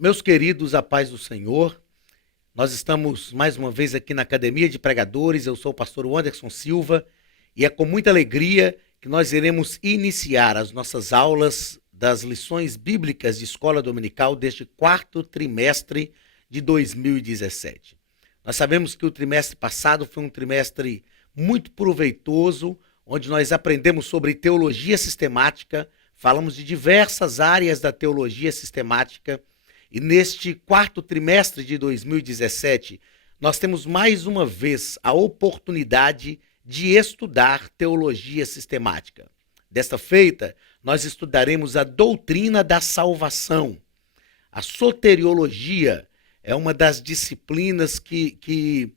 Meus queridos, a paz do Senhor, nós estamos mais uma vez aqui na Academia de Pregadores. Eu sou o pastor Anderson Silva e é com muita alegria que nós iremos iniciar as nossas aulas das lições bíblicas de escola dominical deste quarto trimestre de 2017. Nós sabemos que o trimestre passado foi um trimestre muito proveitoso, onde nós aprendemos sobre teologia sistemática, falamos de diversas áreas da teologia sistemática. E neste quarto trimestre de 2017, nós temos mais uma vez a oportunidade de estudar teologia sistemática. Desta feita, nós estudaremos a doutrina da salvação. A soteriologia é uma das disciplinas que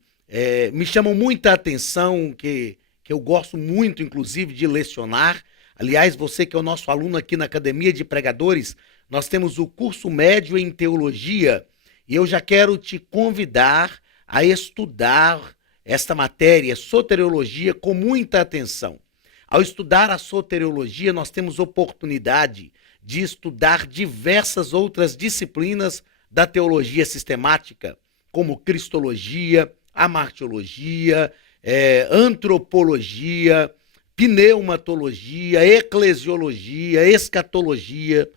me chamam muita atenção, que eu gosto muito, inclusive, de lecionar. Aliás, você que é o nosso aluno aqui na Academia de Pregadores, nós temos o curso médio em teologia e eu já quero te convidar a estudar esta matéria, soteriologia, com muita atenção. Ao estudar a soteriologia, nós temos oportunidade de estudar diversas outras disciplinas da teologia sistemática, como cristologia, amartiologia, antropologia, pneumatologia, eclesiologia, escatologia.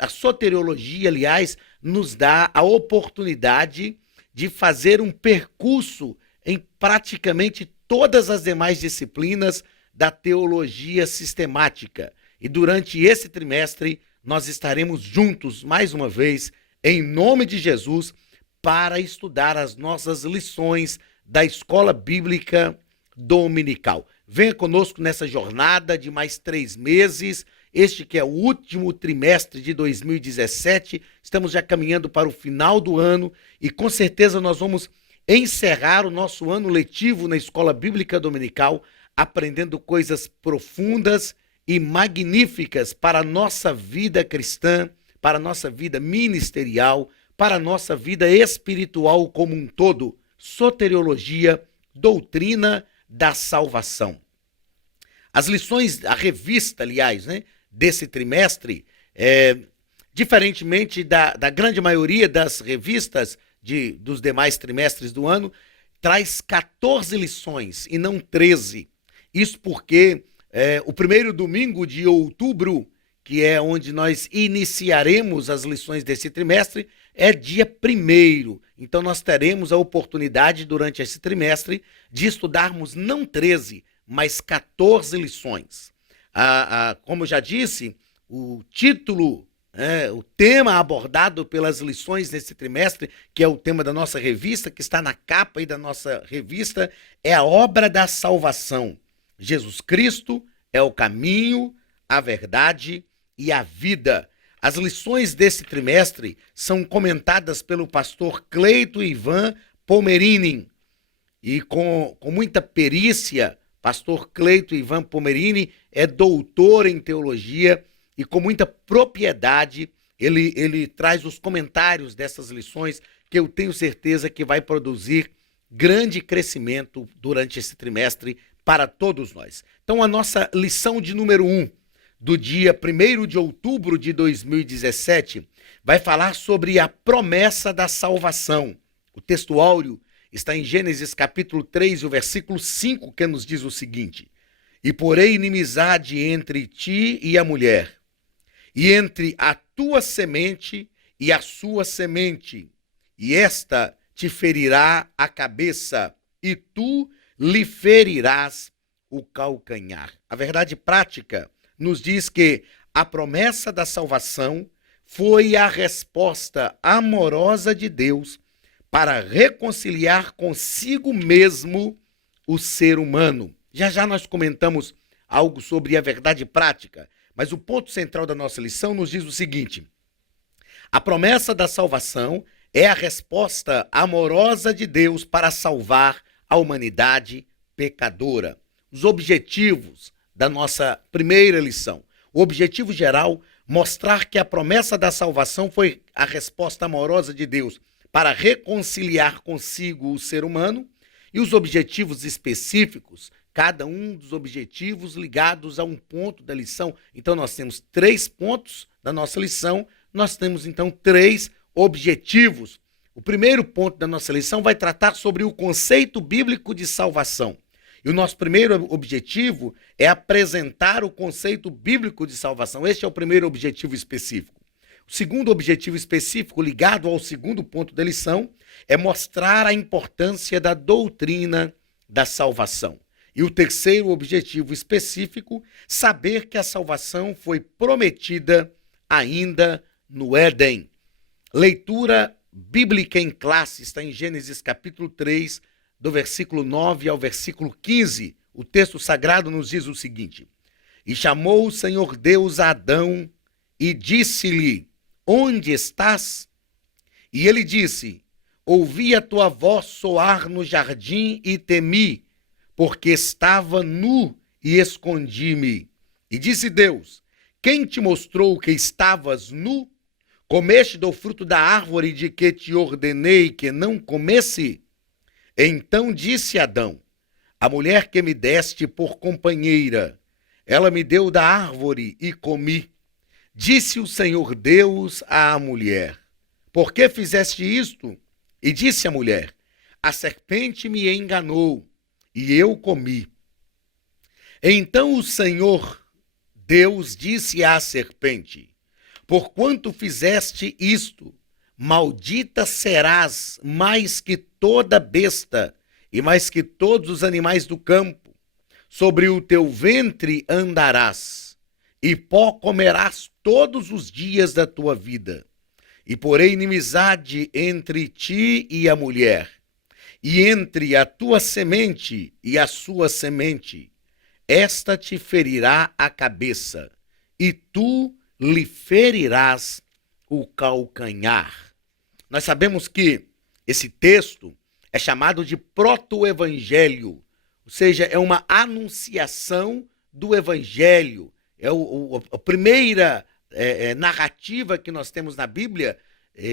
A soteriologia, aliás, nos dá a oportunidade de fazer um percurso em praticamente todas as demais disciplinas da teologia sistemática. E durante esse trimestre, nós estaremos juntos, mais uma vez, em nome de Jesus, para estudar as nossas lições da Escola Bíblica Dominical. Venha conosco nessa jornada de mais 3 meses, este que é o último trimestre de 2017, estamos já caminhando para o final do ano e com certeza nós vamos encerrar o nosso ano letivo na Escola Bíblica Dominical, aprendendo coisas profundas e magníficas para a nossa vida cristã, para a nossa vida ministerial, para a nossa vida espiritual como um todo. Soteriologia, doutrina da salvação. As lições, a revista, aliás, desse trimestre, diferentemente da grande maioria das revistas dos demais trimestres do ano, traz 14 lições e não 13. Isso porque o primeiro domingo de outubro, que é onde nós iniciaremos as lições desse trimestre, é dia 1º. Então nós teremos a oportunidade durante esse trimestre de estudarmos não 13, mas 14 lições. Como eu já disse, o título, o tema abordado pelas lições nesse trimestre, que é o tema da nossa revista, que está na capa aí da nossa revista, é a obra da salvação. Jesus Cristo é o caminho, a verdade e a vida. As lições desse trimestre são comentadas pelo pastor Cleito Ivan Pomerini. E com muita perícia, pastor Cleito Ivan Pomerini é doutor em teologia e com muita propriedade ele traz os comentários dessas lições que eu tenho certeza que vai produzir grande crescimento durante esse trimestre para todos nós. Então a nossa lição de número 1 do dia 1º de outubro de 2017 vai falar sobre a promessa da salvação. O texto áureo está em Gênesis capítulo 3, o versículo 5, que nos diz o seguinte: E porei inimizade entre ti e a mulher, e entre a tua semente e a sua semente, e esta te ferirá a cabeça, e tu lhe ferirás o calcanhar. A verdade prática nos diz que a promessa da salvação foi a resposta amorosa de Deus para reconciliar consigo mesmo o ser humano. Já já nós comentamos algo sobre a verdade prática, mas o ponto central da nossa lição nos diz o seguinte: a promessa da salvação é a resposta amorosa de Deus para salvar a humanidade pecadora. Os objetivos da nossa primeira lição. O objetivo geral, mostrar que a promessa da salvação foi a resposta amorosa de Deus para reconciliar consigo o ser humano, e os objetivos específicos, cada um dos objetivos ligados a um ponto da lição. Então nós temos 3 pontos da nossa lição, nós temos então 3 objetivos. O primeiro ponto da nossa lição vai tratar sobre o conceito bíblico de salvação. E o nosso primeiro objetivo é apresentar o conceito bíblico de salvação. Este é o primeiro objetivo específico. O segundo objetivo específico, ligado ao segundo ponto da lição, é mostrar a importância da doutrina da salvação. E o terceiro objetivo específico, saber que a salvação foi prometida ainda no Éden. Leitura bíblica em classe está em Gênesis capítulo 3, do versículo 9 ao versículo 15. O texto sagrado nos diz o seguinte: E chamou o Senhor Deus a Adão e disse-lhe: Onde estás? E ele disse: Ouvi a tua voz soar no jardim e temi, porque estava nu e escondi-me. E disse Deus: Quem te mostrou que estavas nu? Comeste do fruto da árvore de que te ordenei que não comesse? Então disse Adão: A mulher que me deste por companheira, ela me deu da árvore e comi. Disse o Senhor Deus à mulher: Por que fizeste isto? E disse a mulher: A serpente me enganou e eu comi. Então o Senhor Deus disse à serpente: Porquanto fizeste isto, maldita serás mais que toda besta e mais que todos os animais do campo. Sobre o teu ventre andarás, e pó comerás todos os dias da tua vida. E porei inimizade entre ti e a mulher, e entre a tua semente e a sua semente. Esta te ferirá a cabeça, e tu lhe ferirás o calcanhar. Nós sabemos que esse texto é chamado de proto-evangelho, ou seja, é uma anunciação do evangelho. É a primeira narrativa que nós temos na Bíblia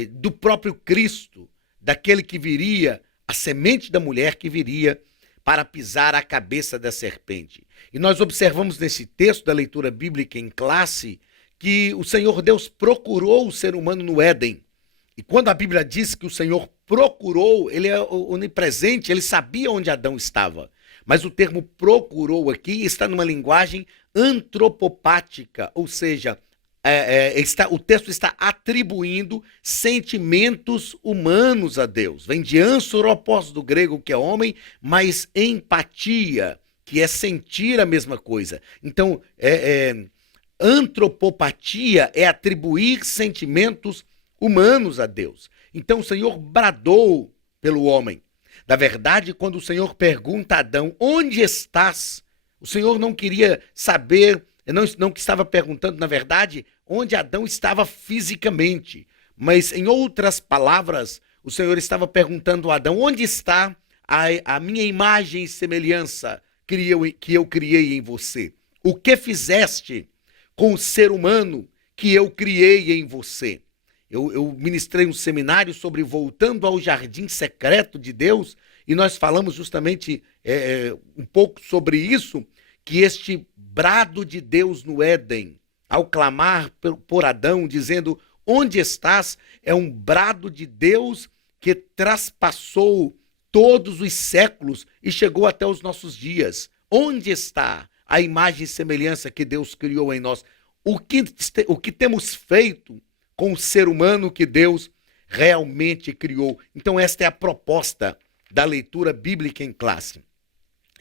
do próprio Cristo, daquele que viria, a semente da mulher que viria para pisar a cabeça da serpente. E nós observamos nesse texto da leitura bíblica em classe que o Senhor Deus procurou o ser humano no Éden. E quando a Bíblia diz que o Senhor procurou, ele é onipresente, ele sabia onde Adão estava. Mas o termo procurou aqui está numa linguagem antropopática, ou seja, o texto está atribuindo sentimentos humanos a Deus. Vem de ansoropos do grego, que é homem, mas empatia, que é sentir a mesma coisa. Então, antropopatia é atribuir sentimentos humanos a Deus. Então o Senhor bradou pelo homem. Na verdade, quando o Senhor pergunta a Adão: onde estás? O Senhor não queria saber, não que estava perguntando, na verdade, onde Adão estava fisicamente. Mas, em outras palavras, o Senhor estava perguntando a Adão: onde está a minha imagem e semelhança que eu criei em você? O que fizeste com o ser humano que eu criei em você? Eu ministrei um seminário sobre voltando ao jardim secreto de Deus, e nós falamos justamente um pouco sobre isso, que este brado de Deus no Éden, ao clamar por Adão, dizendo: onde estás? É um brado de Deus que traspassou todos os séculos e chegou até os nossos dias. Onde está a imagem e semelhança que Deus criou em nós? O que temos feito com o ser humano que Deus realmente criou? Então esta é a proposta da leitura bíblica em classe.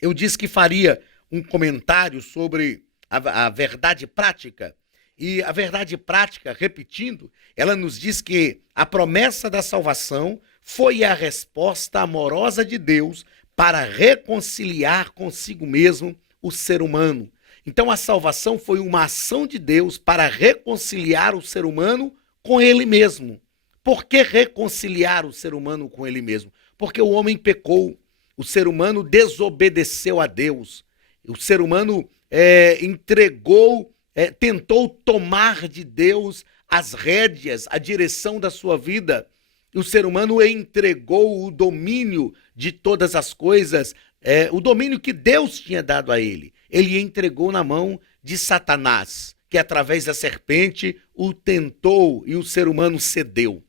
Eu disse que faria um comentário sobre a verdade prática, e a verdade prática, repetindo, ela nos diz que a promessa da salvação foi a resposta amorosa de Deus para reconciliar consigo mesmo o ser humano. Então a salvação foi uma ação de Deus para reconciliar o ser humano com ele mesmo. Por que reconciliar o ser humano com ele mesmo? Porque o homem pecou, o ser humano desobedeceu a Deus, o ser humano tentou tomar de Deus as rédeas, a direção da sua vida. O ser humano entregou o domínio de todas as coisas, o domínio que Deus tinha dado a ele. Ele entregou na mão de Satanás, que através da serpente o tentou e o ser humano cedeu.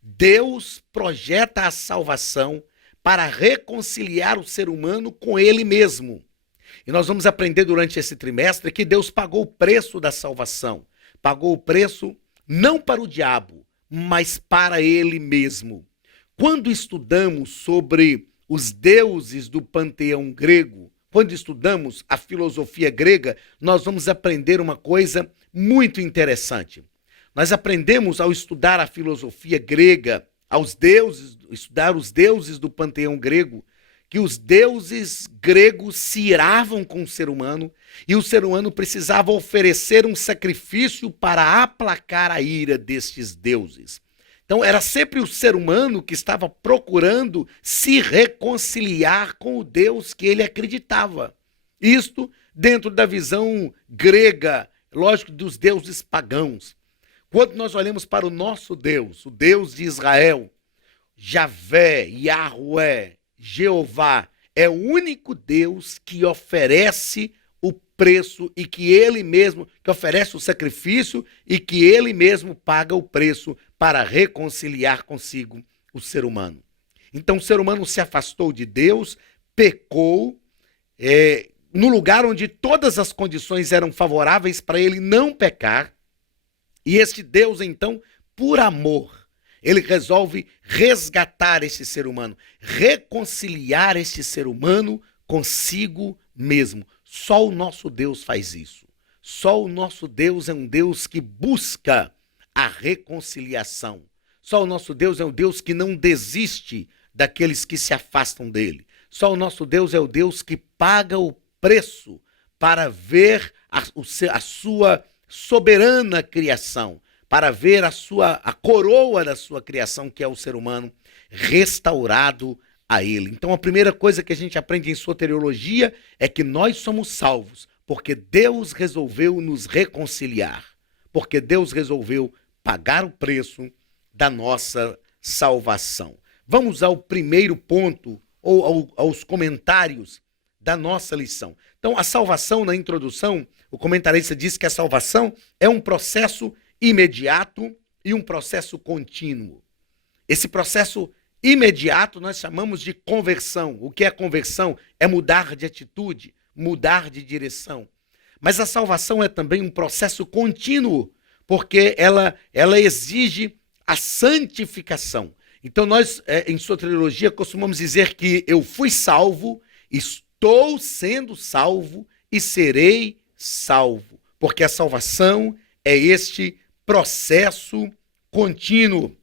Deus projeta a salvação para reconciliar o ser humano com ele mesmo. E nós vamos aprender durante esse trimestre que Deus pagou o preço da salvação. Pagou o preço não para o diabo, mas para ele mesmo. Quando estudamos sobre os deuses do panteão grego, quando estudamos a filosofia grega, nós vamos aprender uma coisa muito interessante. Nós aprendemos ao estudar a filosofia grega, estudar os deuses do panteão grego, que os deuses gregos se iravam com o ser humano e o ser humano precisava oferecer um sacrifício para aplacar a ira destes deuses. Então era sempre o ser humano que estava procurando se reconciliar com o Deus que ele acreditava. Isto dentro da visão grega, lógico, dos deuses pagãos. Quando nós olhamos para o nosso Deus, o Deus de Israel, Javé, Yahweh, Jeová, é o único Deus que oferece o preço e que ele mesmo, que oferece o sacrifício e que ele mesmo paga o preço para reconciliar consigo o ser humano. Então o ser humano se afastou de Deus, pecou, no lugar onde todas as condições eram favoráveis para ele não pecar, e este Deus então, por amor, ele resolve resgatar esse ser humano, reconciliar este ser humano consigo mesmo. Só o nosso Deus faz isso. Só o nosso Deus é um Deus que busca a reconciliação. Só o nosso Deus é um Deus que não desiste daqueles que se afastam dele. Só o nosso Deus é o Deus que paga o preço para ver a sua soberana criação, para ver a coroa da sua criação, que é o ser humano, restaurado a ele. Então a primeira coisa que a gente aprende em soteriologia é que nós somos salvos, porque Deus resolveu nos reconciliar, porque Deus resolveu pagar o preço da nossa salvação. Vamos ao primeiro ponto, ou aos comentários da nossa lição. Então a salvação, na introdução, o comentarista diz que a salvação é um processo imediato e um processo contínuo. Esse processo imediato nós chamamos de conversão. O que é conversão? É mudar de atitude, mudar de direção. Mas a salvação é também um processo contínuo, porque ela exige a santificação. Então nós, em soteriologia, costumamos dizer que eu fui salvo, estou sendo salvo e serei salvo, porque a salvação é este processo contínuo.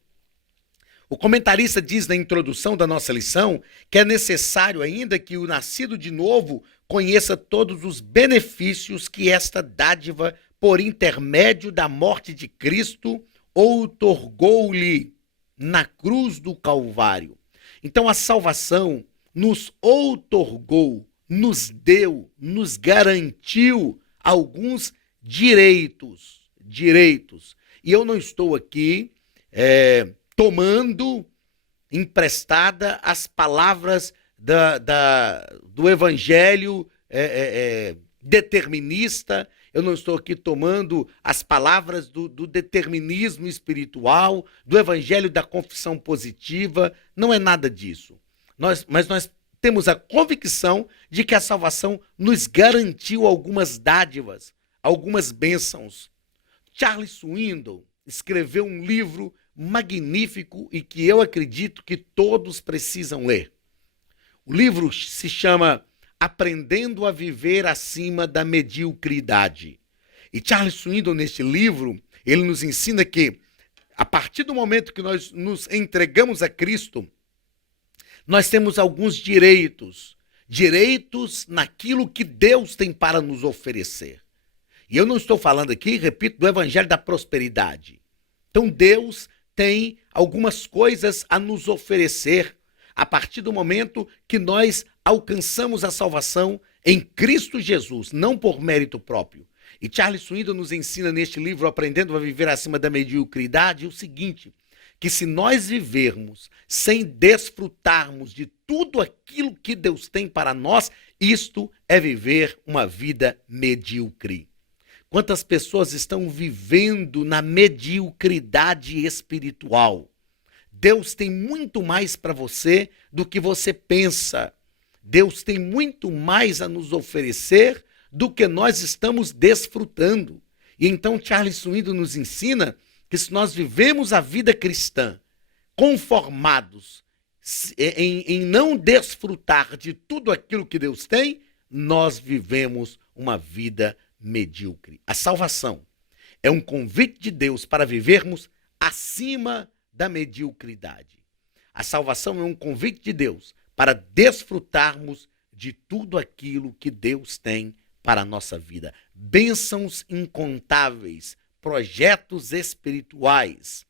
O comentarista diz na introdução da nossa lição que é necessário ainda que o nascido de novo conheça todos os benefícios que esta dádiva, por intermédio da morte de Cristo, outorgou-lhe na cruz do Calvário. Então a salvação nos outorgou, nos deu, nos garantiu alguns direitos. E eu não estou aqui tomando emprestada as palavras do evangelho determinista, eu não estou aqui tomando as palavras do determinismo espiritual, do evangelho da confissão positiva, não é nada disso. Mas nós temos a convicção de que a salvação nos garantiu algumas dádivas, algumas bênçãos. Charles Swindoll escreveu um livro magnífico e que eu acredito que todos precisam ler. O livro se chama Aprendendo a Viver Acima da Mediocridade. E Charles Swindoll, neste livro, ele nos ensina que, a partir do momento que nós nos entregamos a Cristo, nós temos alguns direitos naquilo que Deus tem para nos oferecer. E eu não estou falando aqui, repito, do evangelho da prosperidade. Então Deus tem algumas coisas a nos oferecer a partir do momento que nós alcançamos a salvação em Cristo Jesus, não por mérito próprio. E Charles Swindoll nos ensina neste livro, Aprendendo a Viver Acima da Mediocridade, o seguinte, que se nós vivermos sem desfrutarmos de tudo aquilo que Deus tem para nós, isto é viver uma vida medíocre. Quantas pessoas estão vivendo na mediocridade espiritual? Deus tem muito mais para você do que você pensa. Deus tem muito mais a nos oferecer do que nós estamos desfrutando. E então Charles Swindoll nos ensina que se nós vivemos a vida cristã conformados em não desfrutar de tudo aquilo que Deus tem, nós vivemos uma vida medíocre. A salvação é um convite de Deus para vivermos acima da mediocridade. A salvação é um convite de Deus para desfrutarmos de tudo aquilo que Deus tem para a nossa vida. Bênçãos incontáveis, projetos espirituais,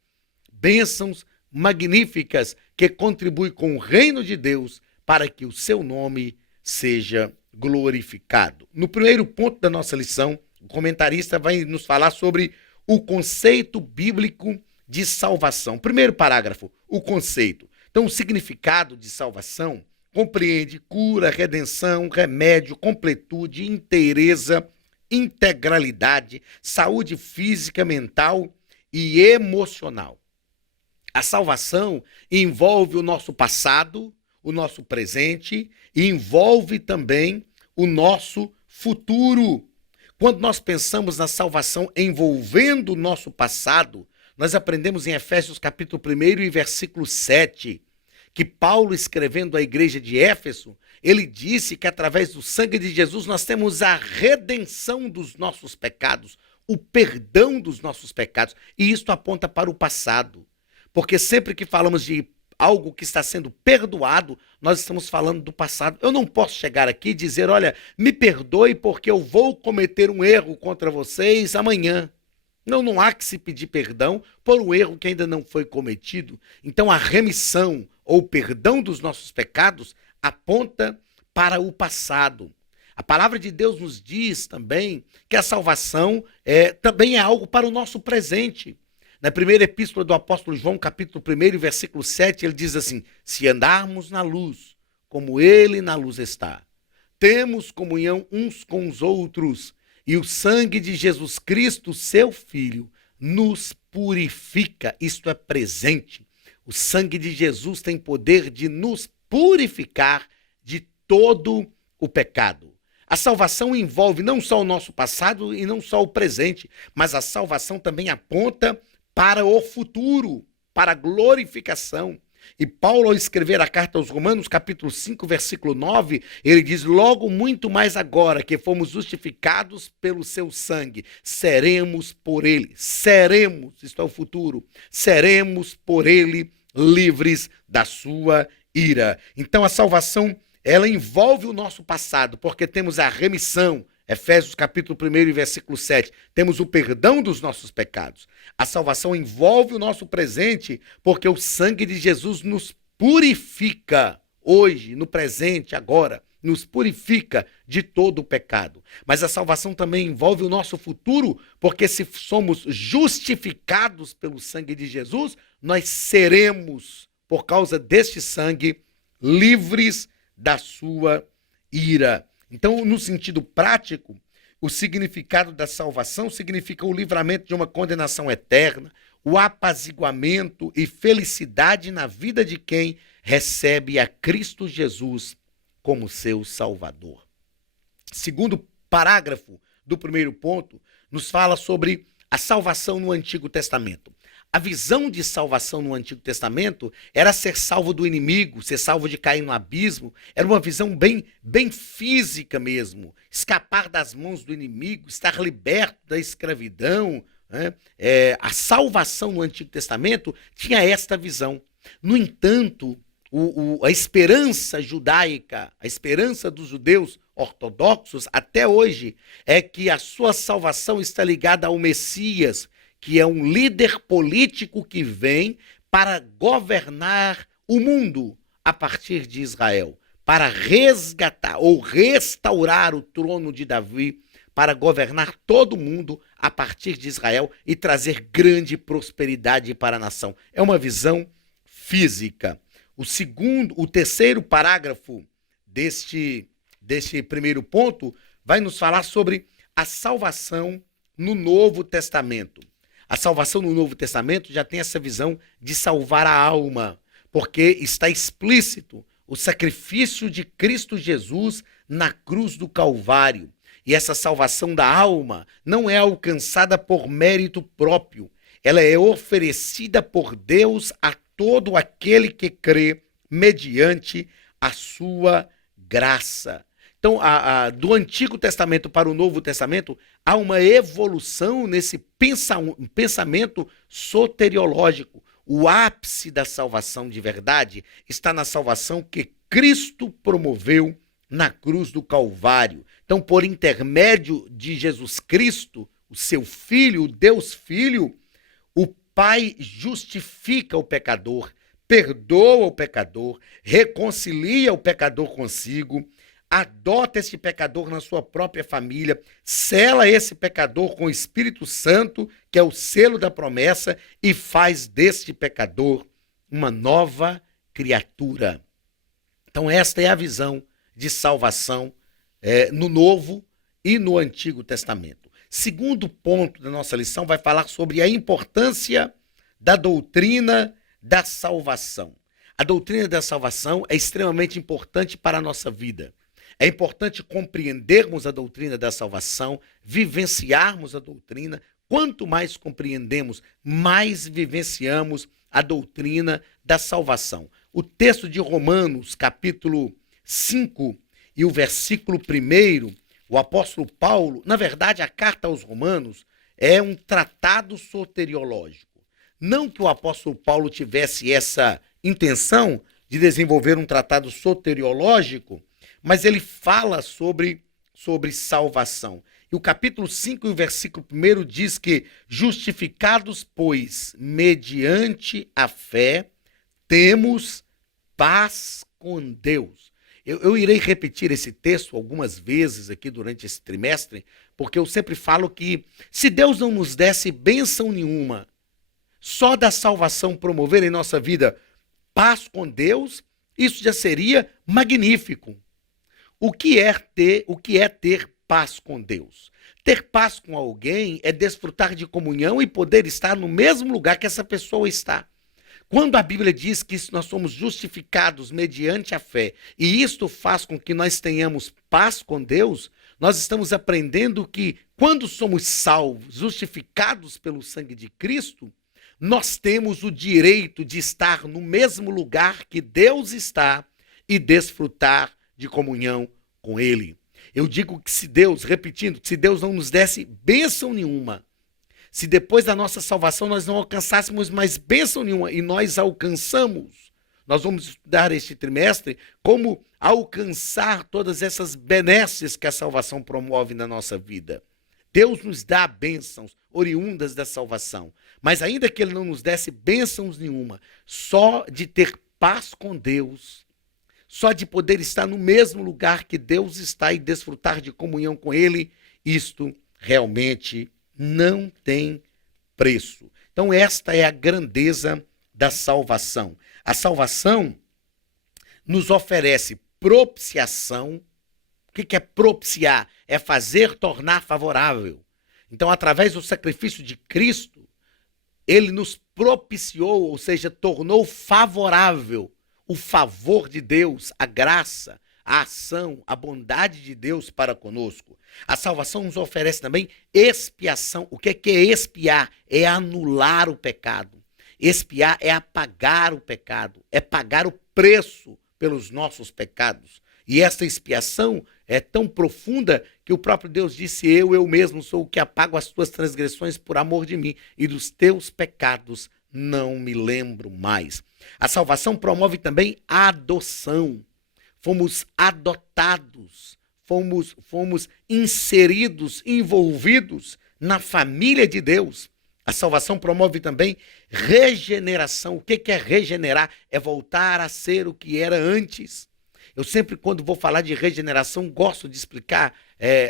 bênçãos magníficas que contribuem com o reino de Deus para que o seu nome seja glorificado. No primeiro ponto da nossa lição, o comentarista vai nos falar sobre o conceito bíblico de salvação. Primeiro parágrafo, o conceito. Então, o significado de salvação compreende cura, redenção, remédio, completude, inteireza, integralidade, saúde física, mental e emocional. A salvação envolve o nosso passado, o nosso presente e envolve também o nosso futuro. Quando nós pensamos na salvação envolvendo o nosso passado, nós aprendemos em Efésios capítulo 1 e versículo 7, que Paulo, escrevendo à igreja de Éfeso, ele disse que através do sangue de Jesus nós temos a redenção dos nossos pecados, o perdão dos nossos pecados. E isto aponta para o passado. Porque sempre que falamos de algo que está sendo perdoado, nós estamos falando do passado. Eu não posso chegar aqui e dizer, olha, me perdoe porque eu vou cometer um erro contra vocês amanhã. Não há que se pedir perdão por um erro que ainda não foi cometido. Então a remissão ou perdão dos nossos pecados aponta para o passado. A palavra de Deus nos diz também que a salvação também é algo para o nosso presente. Na primeira epístola do apóstolo João, capítulo 1, versículo 7, ele diz assim, se andarmos na luz, como ele na luz está, temos comunhão uns com os outros, e o sangue de Jesus Cristo, seu Filho, nos purifica. Isto é presente. O sangue de Jesus tem poder de nos purificar de todo o pecado. A salvação envolve não só o nosso passado e não só o presente, mas a salvação também aponta para o futuro, para a glorificação. E Paulo, ao escrever a carta aos Romanos, capítulo 5, versículo 9, ele diz, logo muito mais agora que fomos justificados pelo seu sangue, seremos por ele, isto é o futuro, seremos por ele livres da sua ira. Então a salvação, ela envolve o nosso passado, porque temos a remissão, Efésios capítulo 1, versículo 7, temos o perdão dos nossos pecados. A salvação envolve o nosso presente, porque o sangue de Jesus nos purifica hoje, no presente, agora, nos purifica de todo o pecado. Mas a salvação também envolve o nosso futuro, porque se somos justificados pelo sangue de Jesus, nós seremos, por causa deste sangue, livres da sua ira. Então, no sentido prático, o significado da salvação significa o livramento de uma condenação eterna, o apaziguamento e felicidade na vida de quem recebe a Cristo Jesus como seu Salvador. Segundo parágrafo do primeiro ponto, nos fala sobre a salvação no Antigo Testamento. A visão de salvação no Antigo Testamento era ser salvo do inimigo, ser salvo de cair no abismo. Era uma visão bem física mesmo. Escapar das mãos do inimigo, estar liberto da escravidão. Né? A salvação no Antigo Testamento tinha esta visão. No entanto, a esperança judaica, a esperança dos judeus ortodoxos até hoje é que a sua salvação está ligada ao Messias, que é um líder político que vem para governar o mundo a partir de Israel, para resgatar ou restaurar o trono de Davi, para governar todo mundo a partir de Israel e trazer grande prosperidade para a nação. É uma visão física. O terceiro parágrafo deste primeiro ponto vai nos falar sobre a salvação no Novo Testamento. A salvação no Novo Testamento já tem essa visão de salvar a alma, porque está explícito o sacrifício de Cristo Jesus na cruz do Calvário. E essa salvação da alma não é alcançada por mérito próprio, ela é oferecida por Deus a todo aquele que crê mediante a sua graça. Então, do Antigo Testamento para o Novo Testamento, há uma evolução nesse pensamento soteriológico. O ápice da salvação de verdade está na salvação que Cristo promoveu na cruz do Calvário. Então, por intermédio de Jesus Cristo, o seu Filho, o Deus Filho, o Pai justifica o pecador, perdoa o pecador, reconcilia o pecador consigo, adota esse pecador na sua própria família, sela esse pecador com o Espírito Santo, que é o selo da promessa, e faz deste pecador uma nova criatura. Então, esta é a visão de salvação no Novo e no Antigo Testamento. Segundo ponto da nossa lição vai falar sobre a importância da doutrina da salvação. A doutrina da salvação é extremamente importante para a nossa vida. É importante compreendermos a doutrina da salvação, vivenciarmos a doutrina. Quanto mais compreendemos, mais vivenciamos a doutrina da salvação. O texto de Romanos, capítulo 5 e o versículo 1, o apóstolo Paulo, na verdade, a carta aos Romanos é um tratado soteriológico. Não que o apóstolo Paulo tivesse essa intenção de desenvolver um tratado soteriológico, mas ele fala sobre salvação. E o capítulo 5 e o versículo 1 diz que justificados, pois, mediante a fé, temos paz com Deus. Eu irei repetir esse texto algumas vezes aqui durante esse trimestre, porque eu sempre falo que se Deus não nos desse bênção nenhuma, só da salvação promover em nossa vida paz com Deus, isso já seria magnífico. O que é ter paz com Deus? Ter paz com alguém é desfrutar de comunhão e poder estar no mesmo lugar que essa pessoa está. Quando a Bíblia diz que nós somos justificados mediante a fé, e isto faz com que nós tenhamos paz com Deus, nós estamos aprendendo que quando somos salvos, justificados pelo sangue de Cristo, nós temos o direito de estar no mesmo lugar que Deus está e desfrutar de comunhão com Ele. Eu digo que se Deus, repetindo, se Deus não nos desse bênção nenhuma, se depois da nossa salvação nós não alcançássemos mais bênção nenhuma e nós alcançamos, nós vamos estudar este trimestre como alcançar todas essas benesses que a salvação promove na nossa vida. Deus nos dá bênçãos oriundas da salvação, mas ainda que Ele não nos desse bênçãos nenhuma, só de ter paz com Deus, só de poder estar no mesmo lugar que Deus está e desfrutar de comunhão com Ele, isto realmente não tem preço. Então esta é a grandeza da salvação. A salvação nos oferece propiciação. O que é propiciar? É fazer tornar favorável. Então, através do sacrifício de Cristo, Ele nos propiciou, ou seja, tornou favorável o favor de Deus, a graça, a ação, a bondade de Deus para conosco. A salvação nos oferece também expiação. O que é expiar? É anular o pecado. Expiar é apagar o pecado, é pagar o preço pelos nossos pecados. E essa expiação é tão profunda que o próprio Deus disse: eu mesmo sou o que apago as tuas transgressões por amor de mim, e dos teus pecados não me lembro mais. A salvação promove também a adoção. Fomos adotados, fomos inseridos, envolvidos na família de Deus. A salvação promove também regeneração. O que é regenerar? É voltar a ser o que era antes. Eu sempre, quando vou falar de regeneração, gosto de explicar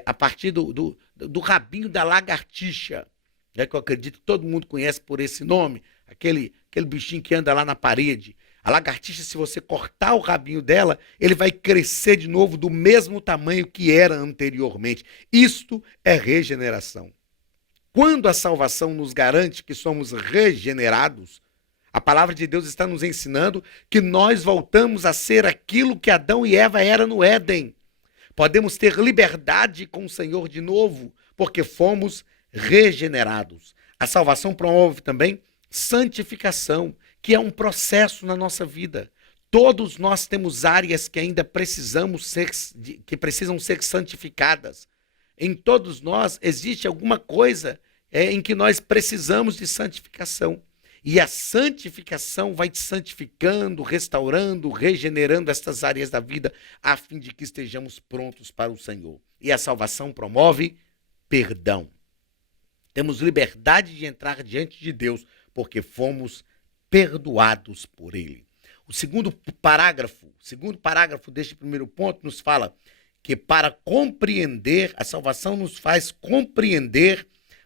a partir do rabinho da lagartixa, que eu acredito que todo mundo conhece por esse nome, aquele bichinho que anda lá na parede. A lagartixa, se você cortar o rabinho dela, ele vai crescer de novo do mesmo tamanho que era anteriormente. Isto é regeneração. Quando a salvação nos garante que somos regenerados, a palavra de Deus está nos ensinando que nós voltamos a ser aquilo que Adão e Eva eram no Éden. Podemos ter liberdade com o Senhor de novo, porque fomos regenerados. A salvação promove também santificação, que é um processo na nossa vida. Todos nós temos áreas que ainda precisam ser santificadas. Em todos nós existe alguma coisa em que nós precisamos de santificação. E a santificação vai te santificando, restaurando, regenerando estas áreas da vida, a fim de que estejamos prontos para o Senhor. E a salvação promove perdão. Temos liberdade de entrar diante de Deus, porque fomos perdoados por Ele. O segundo parágrafo deste primeiro ponto nos fala que para compreender, a salvação nos faz compreender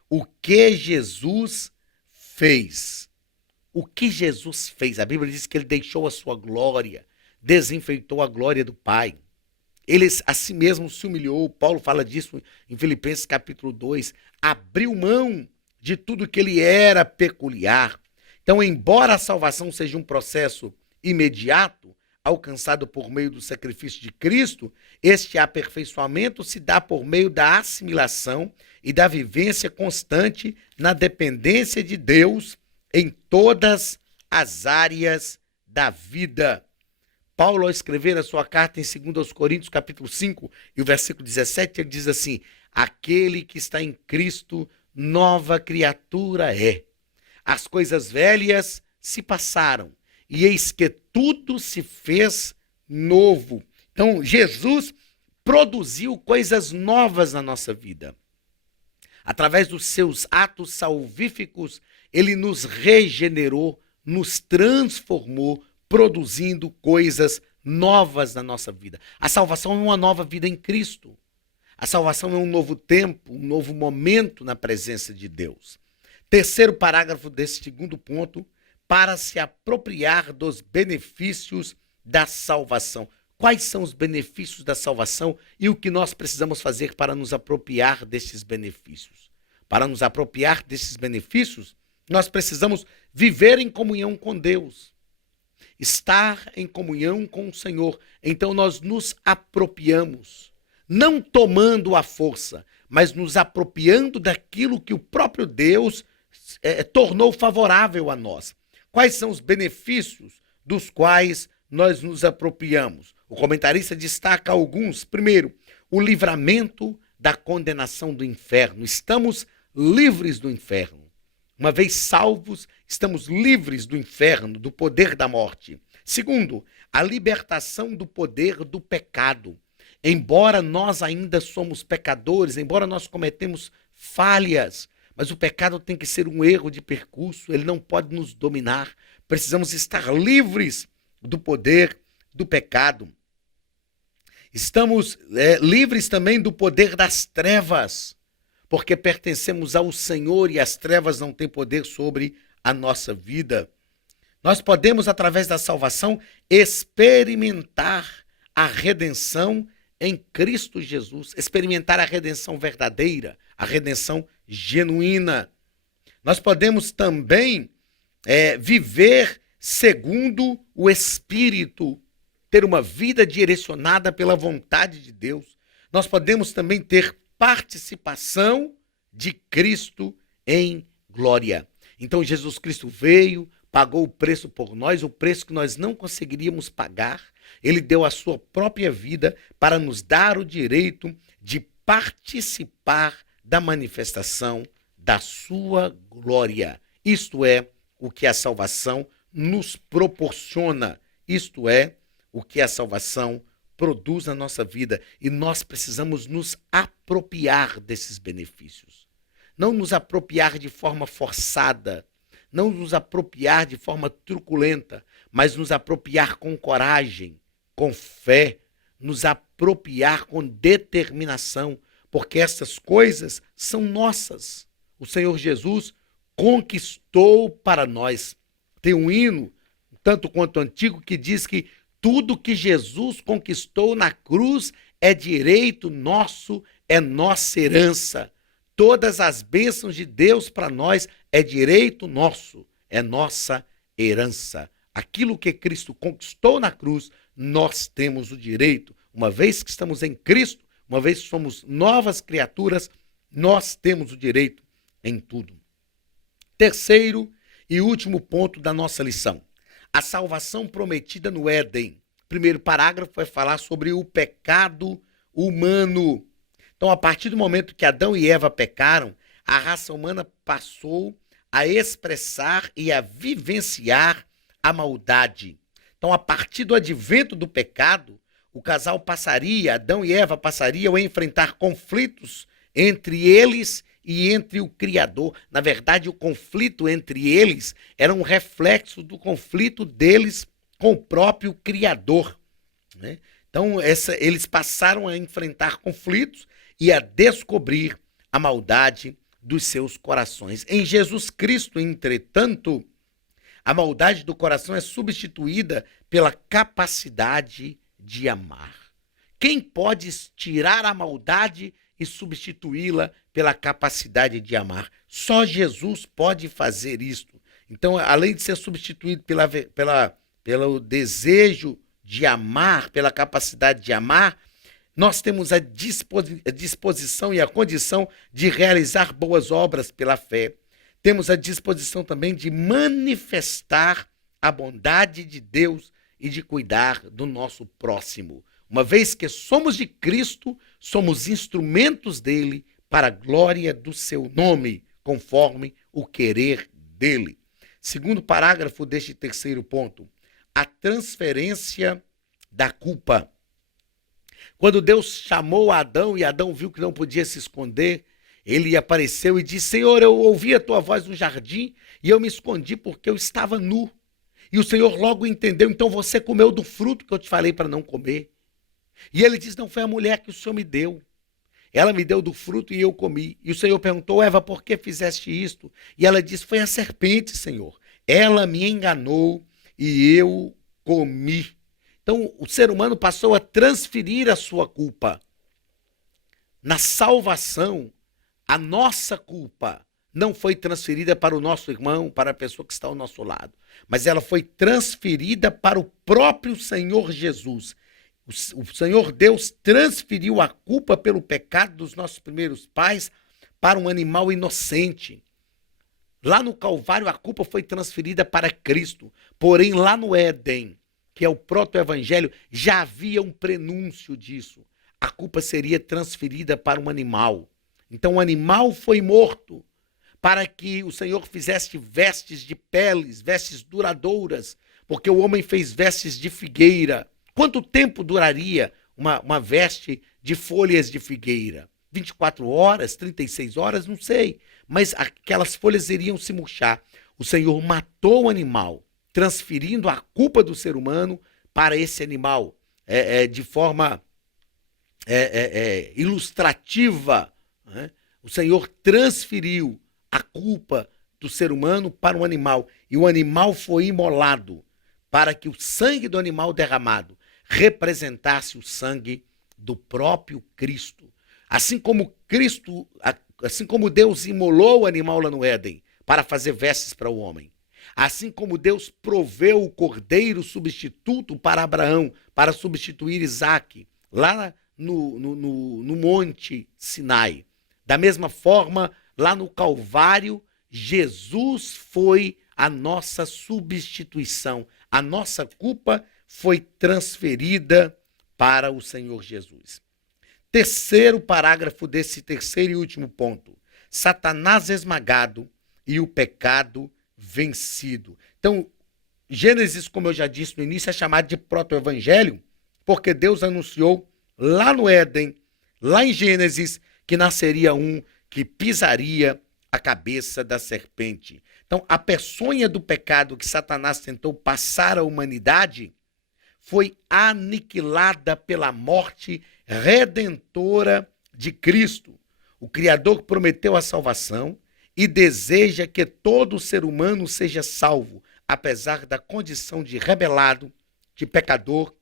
o que Jesus fez. O que Jesus fez? A Bíblia diz que ele deixou a sua glória, desenfeitou a glória do Pai. Ele a si mesmo se humilhou. Paulo fala disso em Filipenses capítulo 2. Abriu mão de tudo que ele era peculiar. Então, embora a salvação seja um processo imediato, alcançado por meio do sacrifício de Cristo, este aperfeiçoamento se dá por meio da assimilação e da vivência constante na dependência de Deus em todas as áreas da vida. Paulo, ao escrever a sua carta em 2 Coríntios, capítulo 5, e o versículo 17, ele diz assim: aquele que está em Cristo, nova criatura é. As coisas velhas se passaram, e eis que tudo se fez novo. Então, Jesus produziu coisas novas na nossa vida. Através dos seus atos salvíficos, ele nos regenerou, nos transformou, produzindo coisas novas na nossa vida. A salvação é uma nova vida em Cristo. A salvação é um novo tempo, um novo momento na presença de Deus. Terceiro parágrafo desse segundo ponto, para se apropriar dos benefícios da salvação. Quais são os benefícios da salvação e o que nós precisamos fazer para nos apropriar destes benefícios? Para nos apropriar desses benefícios, nós precisamos viver em comunhão com Deus, estar em comunhão com o Senhor. Então nós nos apropriamos, não tomando à força, mas nos apropriando daquilo que o próprio Deus tornou favorável a nós. Quais são os benefícios dos quais nós nos apropriamos? O comentarista destaca alguns. Primeiro, o livramento da condenação do inferno. Estamos livres do inferno. Uma vez salvos, estamos livres do inferno, do poder da morte. Segundo, a libertação do poder do pecado. Embora nós ainda somos pecadores, embora nós cometemos falhas, mas o pecado tem que ser um erro de percurso, ele não pode nos dominar. Precisamos estar livres do poder do pecado. Estamos livres também do poder das trevas, porque pertencemos ao Senhor e as trevas não têm poder sobre a nossa vida. Nós podemos, através da salvação, experimentar a redenção em Cristo Jesus, experimentar a redenção verdadeira, a redenção genuína. Nós podemos também viver segundo o Espírito, ter uma vida direcionada pela vontade de Deus. Nós podemos também ter participação de Cristo em glória. Então Jesus Cristo veio, pagou o preço por nós, o preço que nós não conseguiríamos pagar. Ele deu a sua própria vida para nos dar o direito de participar da manifestação da sua glória. Isto é o que a salvação nos proporciona. Isto é o que a salvação produz na nossa vida. E nós precisamos nos apropriar desses benefícios. Não nos apropriar de forma forçada, não nos apropriar de forma truculenta, mas nos apropriar com coragem, com fé, nos apropriar com determinação, porque essas coisas são nossas. O Senhor Jesus conquistou para nós. Tem um hino, tanto quanto antigo, que diz que tudo que Jesus conquistou na cruz é direito nosso, é nossa herança. Todas as bênçãos de Deus para nós é direito nosso, é nossa herança. Aquilo que Cristo conquistou na cruz, nós temos o direito. Uma vez que estamos em Cristo, uma vez que somos novas criaturas, nós temos o direito em tudo. Terceiro e último ponto da nossa lição. A salvação prometida no Éden. Primeiro parágrafo vai falar sobre o pecado humano. Então, a partir do momento que Adão e Eva pecaram, a raça humana passou a expressar e a vivenciar a maldade. Então, a partir do advento do pecado, o casal passaria, Adão e Eva passariam a enfrentar conflitos entre eles e entre o Criador. Na verdade, o conflito entre eles era um reflexo do conflito deles com o próprio Criador, né? Então, eles passaram a enfrentar conflitos e a descobrir a maldade dos seus corações. Em Jesus Cristo, entretanto, a maldade do coração é substituída pela capacidade de amar. Quem pode tirar a maldade e substituí-la pela capacidade de amar? Só Jesus pode fazer isto. Então, além de ser substituído pelo desejo de amar, pela capacidade de amar, nós temos a disposição e a condição de realizar boas obras pela fé. Temos a disposição também de manifestar a bondade de Deus e de cuidar do nosso próximo. Uma vez que somos de Cristo, somos instrumentos dele para a glória do seu nome, conforme o querer dele. Segundo parágrafo deste terceiro ponto, a transferência da culpa. Quando Deus chamou Adão e Adão viu que não podia se esconder, ele apareceu e disse: Senhor, eu ouvi a tua voz no jardim e eu me escondi porque eu estava nu. E o Senhor logo entendeu: então você comeu do fruto que eu te falei para não comer. E ele diz: não, foi a mulher que o Senhor me deu. Ela me deu do fruto e eu comi. E o Senhor perguntou: Eva, por que fizeste isto? E ela disse: foi a serpente, Senhor. Ela me enganou e eu comi. Então, o ser humano passou a transferir a sua culpa. Na salvação, a nossa culpa não foi transferida para o nosso irmão, para a pessoa que está ao nosso lado, mas ela foi transferida para o próprio Senhor Jesus. O Senhor Deus transferiu a culpa pelo pecado dos nossos primeiros pais para um animal inocente. Lá no Calvário, a culpa foi transferida para Cristo. Porém, lá no Éden, que é o proto-evangelho, já havia um prenúncio disso. A culpa seria transferida para um animal. Então, o animal foi morto para que o Senhor fizesse vestes de peles, vestes duradouras, porque o homem fez vestes de figueira. Quanto tempo duraria uma veste de folhas de figueira? 24 horas, 36 horas, não sei. Mas aquelas folhas iriam se murchar. O Senhor matou o animal, transferindo a culpa do ser humano para esse animal, de forma ilustrativa, né? O Senhor transferiu a culpa do ser humano para o animal, e o animal foi imolado para que o sangue do animal derramado representasse o sangue do próprio Cristo. Assim como Deus imolou o animal lá no Éden para fazer vestes para o homem, assim como Deus proveu o cordeiro substituto para Abraão, para substituir Isaque, lá no Monte Sinai. Da mesma forma, lá no Calvário, Jesus foi a nossa substituição. A nossa culpa foi transferida para o Senhor Jesus. Terceiro parágrafo desse terceiro e último ponto. Satanás esmagado e o pecado vencido. Então, Gênesis, como eu já disse no início, é chamado de proto-evangelho, porque Deus anunciou lá no Éden, lá em Gênesis, que nasceria um que pisaria a cabeça da serpente. Então, a peçonha do pecado que Satanás tentou passar à humanidade foi aniquilada pela morte redentora de Cristo. O Criador prometeu a salvação e deseja que todo ser humano seja salvo, apesar da condição de rebelado, de pecador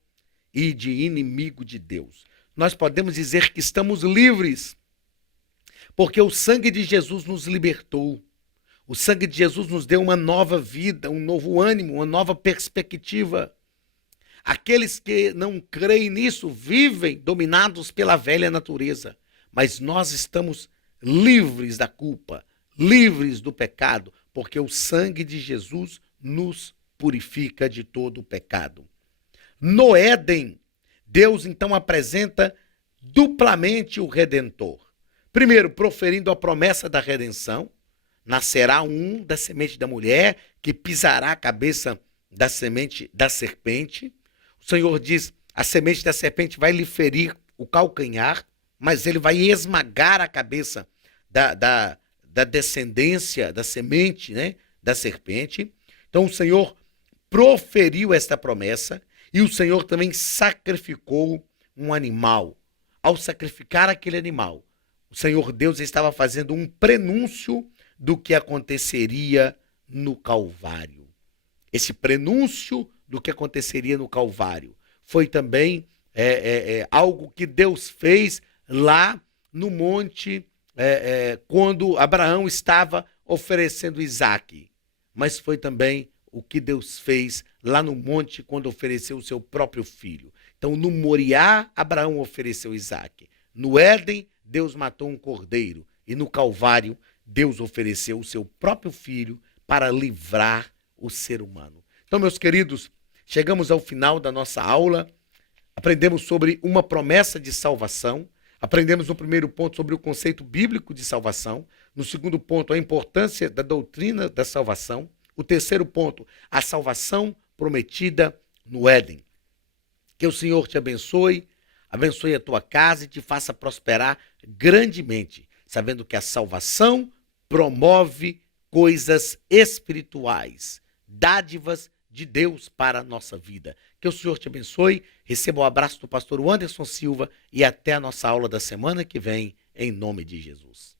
e de inimigo de Deus. Nós podemos dizer que estamos livres, porque o sangue de Jesus nos libertou. O sangue de Jesus nos deu uma nova vida, um novo ânimo, uma nova perspectiva. Aqueles que não creem nisso vivem dominados pela velha natureza, mas nós estamos livres da culpa, livres do pecado, porque o sangue de Jesus nos purifica de todo o pecado. No Éden, Deus então apresenta duplamente o Redentor. Primeiro, proferindo a promessa da redenção, nascerá um da semente da mulher que pisará a cabeça da semente da serpente. O Senhor diz, a semente da serpente vai lhe ferir o calcanhar, mas ele vai esmagar a cabeça da descendência, da semente, né, da serpente. Então o Senhor proferiu esta promessa e o Senhor também sacrificou um animal. Ao sacrificar aquele animal, o Senhor Deus estava fazendo um prenúncio do que aconteceria no Calvário. Esse prenúncio do que aconteceria no Calvário foi também algo que Deus fez lá no monte, quando Abraão estava oferecendo Isaque. Mas foi também o que Deus fez lá no monte quando ofereceu o seu próprio filho. Então, no Moriá, Abraão ofereceu Isaque. No Éden, Deus matou um cordeiro. E no Calvário, Deus ofereceu o seu próprio filho para livrar o ser humano. Então, meus queridos, chegamos ao final da nossa aula. Aprendemos sobre uma promessa de salvação. Aprendemos no primeiro ponto sobre o conceito bíblico de salvação. No segundo ponto, a importância da doutrina da salvação. O terceiro ponto, a salvação prometida no Éden. Que o Senhor te abençoe, abençoe a tua casa e te faça prosperar grandemente, sabendo que a salvação promove coisas espirituais, dádivas de Deus para a nossa vida. Que o Senhor te abençoe, receba o abraço do pastor Anderson Silva e até a nossa aula da semana que vem, em nome de Jesus.